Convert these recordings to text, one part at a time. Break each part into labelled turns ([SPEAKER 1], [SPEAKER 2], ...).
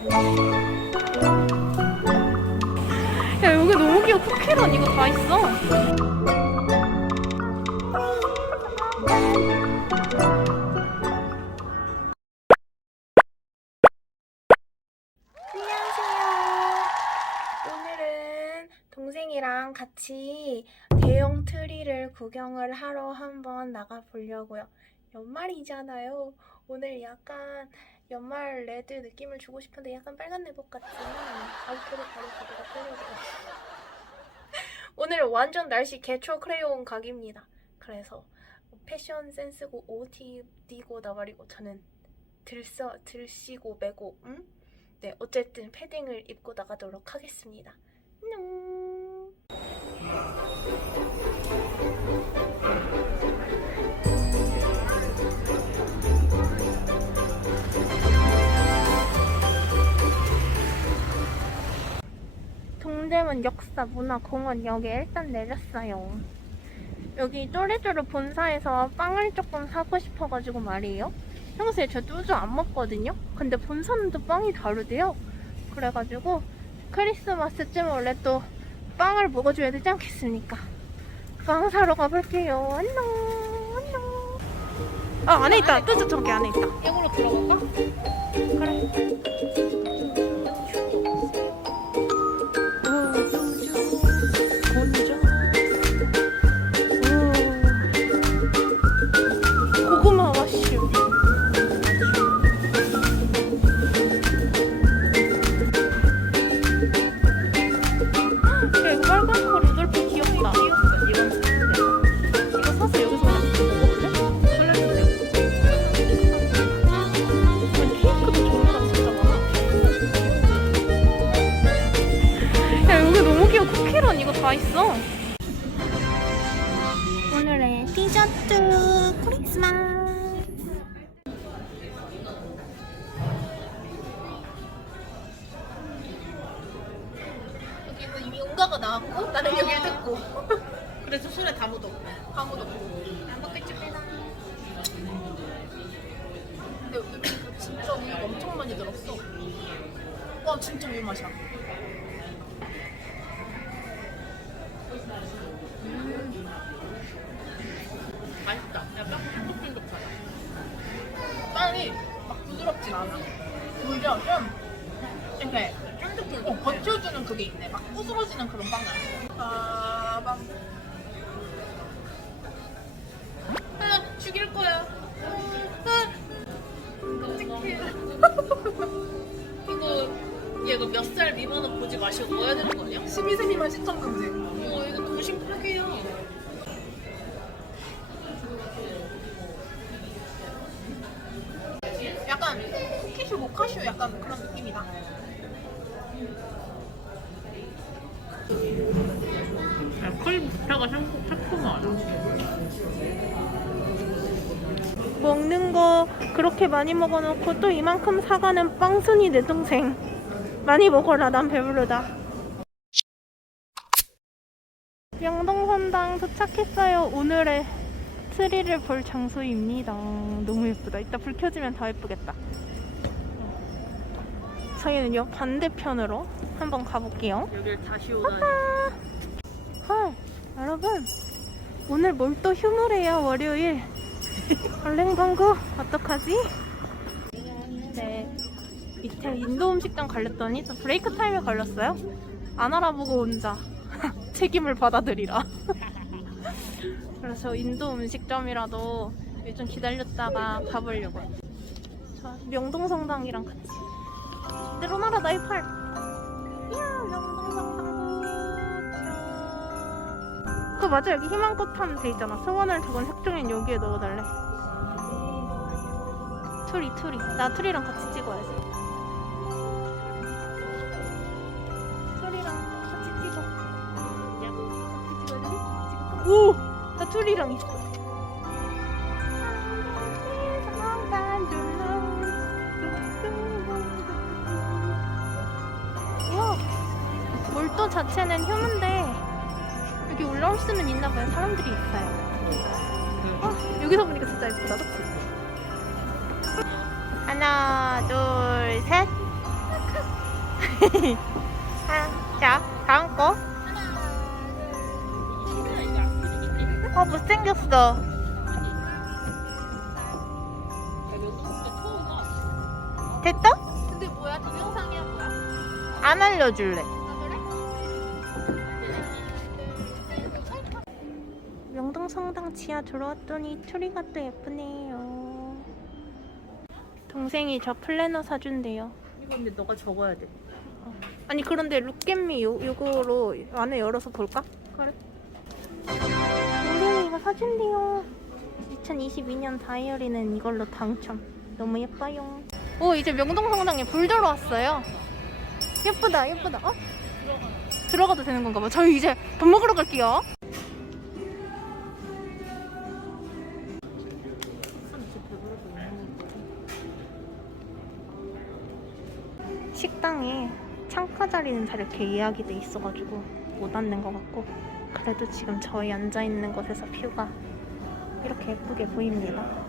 [SPEAKER 1] 야 여기 너무 귀여워 쿠키런 이거 다 있어. 안녕하세요. 오늘은 동생이랑 같이 대형 트리를 구경을 하러 한번 나가 보려고요 연말이잖아요 오늘 약간 연말 레드 느낌을 주고 싶은데 약간 빨간 내복 같은 아웃도어 바로 보기가 끌려고요. 오늘 완전 날씨 개초 크레용 각입니다. 그래서 패션 센스고 OT 띠고 나발이고 저는 들써 들씨고 매고 음? 네 어쨌든 패딩을 입고 나가도록 하겠습니다. 안녕. 동대문 역사문화공원역에 일단 내렸어요. 여기 또레또르 본사에서 빵을 조금 사고 싶어가지고 말이에요. 평소에 저 뚜주 안 먹거든요. 근데 본사는 또 빵이 다르대요. 그래가지고 크리스마스쯤 원래 또 빵을 먹어줘야 되지 않겠습니까? 빵 사러 가볼게요. 안녕. 안녕. 아 안에 있다. 뚜주 저기 안에 있다.
[SPEAKER 2] 이쪽으로 들어갈까?
[SPEAKER 1] 그래.
[SPEAKER 2] 듣고.
[SPEAKER 1] 그래서 술에 다 묻어.
[SPEAKER 2] 아무도 없고. 안 먹겠습니다. 근데 진짜 우유가 엄청 많이 들었어. 와 진짜 우유 맛이야.
[SPEAKER 3] 맛있다. 약간 쫀득쫀득하다.
[SPEAKER 2] 빵이 막 부드럽진 않아. 오히려 좀 이렇게. 어, 버텨주는 그게 있네. 막 부스러지는 그런 빵이 아니야. 아, 빵. 아, 죽일 거야. 아, 끔찍해.
[SPEAKER 3] 이거 얘가 몇 살 미만은 보지 마시고 먹어야 되는 거 아니야?
[SPEAKER 2] 12세 미만 시청 금지.
[SPEAKER 3] 어 이거 너무 심각해요.
[SPEAKER 2] 약간 쿠키슈 모카슈 약간 그런 느낌이다.
[SPEAKER 3] 컬 부타가 상큼하다.
[SPEAKER 1] 먹는 거 그렇게 많이 먹어놓고 또 이만큼 사가는 빵순이 내 동생. 많이 먹어라. 난 배부르다. 영동선당 도착했어요. 오늘의 트리를 볼 장소입니다. 너무 예쁘다. 이따 불 켜지면 더 예쁘겠다. 저희는 요 반대편으로 한번 가볼게요.
[SPEAKER 3] 여기를 다시 오다니.
[SPEAKER 1] 헐, 여러분. 오늘 몰또 휴무래요, 월요일. 얼른 광고, 어떡하지? 네. 밑에 인도 음식점 걸렸더니 또 브레이크 타임에 걸렸어요. 안 알아보고 혼자 책임을 받아들이라. 그래서 인도 음식점이라도 요즘 기다렸다가 가보려고요. 자, 명동성당이랑 같이. 늘어나라, 나의 팔. 이야, 명동성당. 그 맞아. 여기 희망꽃 하면 돼 있잖아. 소원을 적은 색종이는 여기에 넣어달래. 트리 트리. 나 트리랑 같이 찍어야지. 트리랑 같이 찍어. 같이 찍어야 돼? 오! 나 트리랑 있어. 우와! 몰도 자체는 휴문데 여기 올라올 수는 있나 봐요. 사람들이 있어요. 어, 여기서 보니까 진짜 예쁘다. 그치? 하나, 둘, 셋. 아, 자, 다음 거. 어, 못생겼어. 됐다?
[SPEAKER 2] 근데 뭐야 동영상이야 뭐야?
[SPEAKER 1] 안 알려줄래. 명동성당 지하 들어왔더니 트리가 또 예쁘네요. 동생이 저 플래너 사준대요.
[SPEAKER 3] 이거 근데 너가 적어야 돼.
[SPEAKER 1] 아니 그런데 룩겟미 요, 요거로 안에 열어서 볼까? 그래. 동생이 이거 사준대요. 2022년 다이어리는 이걸로 당첨. 너무 예뻐요. 오 이제 명동성당에 불 들어왔어요. 예쁘다 예쁘다. 어? 들어가도 되는 건가 봐. 저희 이제 밥 먹으러 갈게요. 자리는 다 이렇게 예약이 돼 있어가지고 못 앉는 것 같고 그래도 지금 저희 앉아 있는 곳에서 뷰가 이렇게 예쁘게 보입니다.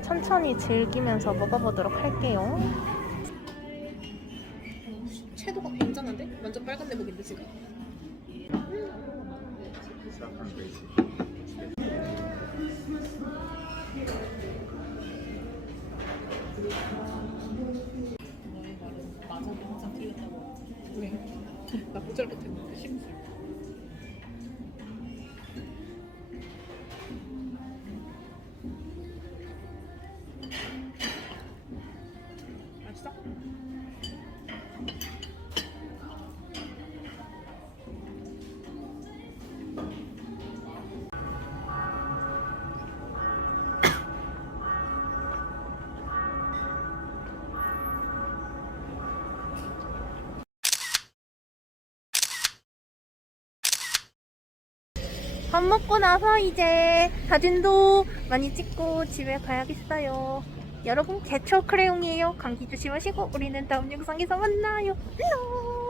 [SPEAKER 1] 천천히 즐기면서 먹어보도록 할게요.
[SPEAKER 2] 채도가 굉장한데? 완전 빨간 내복인데 지금 맞 나 모자를 못했는데 심술
[SPEAKER 1] 밥 먹고 나서 이제 사진도 많이 찍고 집에 가야겠어요. 여러분 개초 크레용이에요. 감기 조심하시고 우리는 다음 영상에서 만나요. 안녕.